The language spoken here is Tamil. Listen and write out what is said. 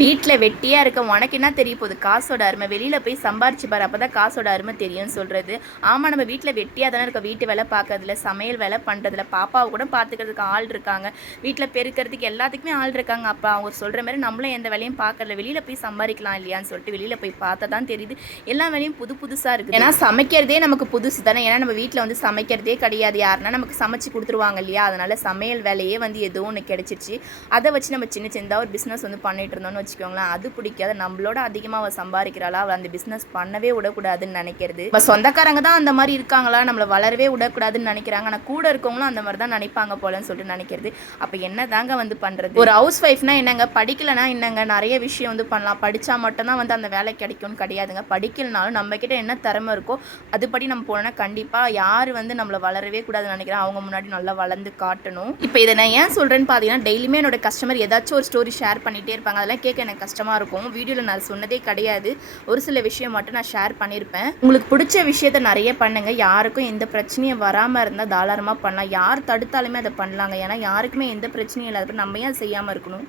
வீட்டில் வெட்டியாக இருக்க உனக்கு என்ன தெரிய போகுது காசோட அருமை, வெளியில் போய் சம்பாரிச்சு பாரு, அப்போ தான் காசோட அருமை தெரியும்னு சொல்கிறது. ஆமாம், நம்ம வீட்டில் வெட்டியாக தானே இருக்க, வீட்டு வேலை பார்க்கறதுல, சமையல் வேலை பண்ணுறதுல, பாப்பாவை கூட பார்த்துக்கிறதுக்கு ஆள் இருக்காங்க, வீட்டில் பெருக்கிறதுக்கு எல்லாத்துக்குமே ஆள் இருக்காங்க. அப்போ அவங்க சொல்கிற மாதிரி நம்மளும் எந்த வேலையும் பார்க்கறதில்ல, வெளியில் போய் சம்பாதிக்கலாம் இல்லையான்னு சொல்லிட்டு வெளியில் போய் பார்த்தா தான் தெரியுது எல்லா வேலையும் புதுசாக இருக்குது. ஏன்னா சமைக்கிறதே நமக்கு புதுசு தானே, ஏன்னா நம்ம வீட்டில் வந்து சமைக்கிறதே கிடையாது, யாருன்னா நமக்கு சமைச்சு கொடுத்துருவாங்க இல்லையா, அதனால் சமையல் வேலையே வந்து ஏதோ ஒன்று கிடச்சிருச்சு. அதை வச்சு நம்ம சின்ன சின்னதாக ஒரு பிஸ்னஸ் வந்து பண்ணிட்டு இருந்தோம்னு வச்சுக்கோங்களேன். அது பிடிக்காது, நம்மளோட அதிகமாக அவள் சம்பாதிக்கிறாளா, அவள் அந்த பிஸ்னஸ் பண்ணவே விடக்கூடாதுன்னு நினைக்கிறது. இப்போ சொந்தக்காரங்க தான் அந்த மாதிரி இருக்காங்களா, நம்மளை வளரவே விடக்கூடாதுன்னு நினைக்கிறாங்க, ஆனால் கூட இருக்கவங்களும் அந்த மாதிரி தான் நினைப்பாங்க போலன்னு சொல்லிட்டு நினைக்கிறது. அப்போ என்ன தாங்க வந்து பண்ணுறது? ஒரு ஹவுஸ் ஒய்ஃப்னா என்னங்க, படிக்கலைன்னா என்னங்க, நிறைய விஷயம் வந்து பண்ணலாம். படித்தா மட்டும்தான் வந்து அந்த வேலை கிடைக்கும்னு கிடையாதுங்க. படிக்கலனாலும் நம்மக்கிட்ட என்ன திறமை இருக்கோ அதுபடி நம்ம போனோம்னா கண்டிப்பாக யார் வந்து நம்மளை வளரவே கூடாதுன்னு நினைக்கிறேன், அவங்க முன்னாடி நல்லா வளர்ந்து காட்டணும். இப்போ இதை நான் ஏன் சொல்கிறேன்னு பார்த்தீங்கன்னா, டெய்லியுமே என்னோட கஸ்டமர் ஏதாச்சும் ஒரு ஸ்டோரி ஷேர் பண்ணிகிட்டே இருப்பாங்க. அதெல்லாம் கேட்க எனக்கு கஷ்டமாக இருக்கும். வீடியோவில் நான் சொன்னதே கிடையாது, ஒரு சில விஷயம் மட்டும் நான் ஷேர் பண்ணியிருப்பேன். உங்களுக்கு பிடிச்ச விஷயத்த நிறைய பண்ணுங்கள், யாருக்கும் எந்த பிரச்சனையும் வராமல் இருந்தால் தாராளமாக பண்ணலாம். யார் தடுத்தாலுமே அதை பண்ணலாங்க, ஏன்னா யாருக்குமே எந்த பிரச்சனையும் இல்லாத நம்ம ஏன் செய்யாமல் இருக்கணும்.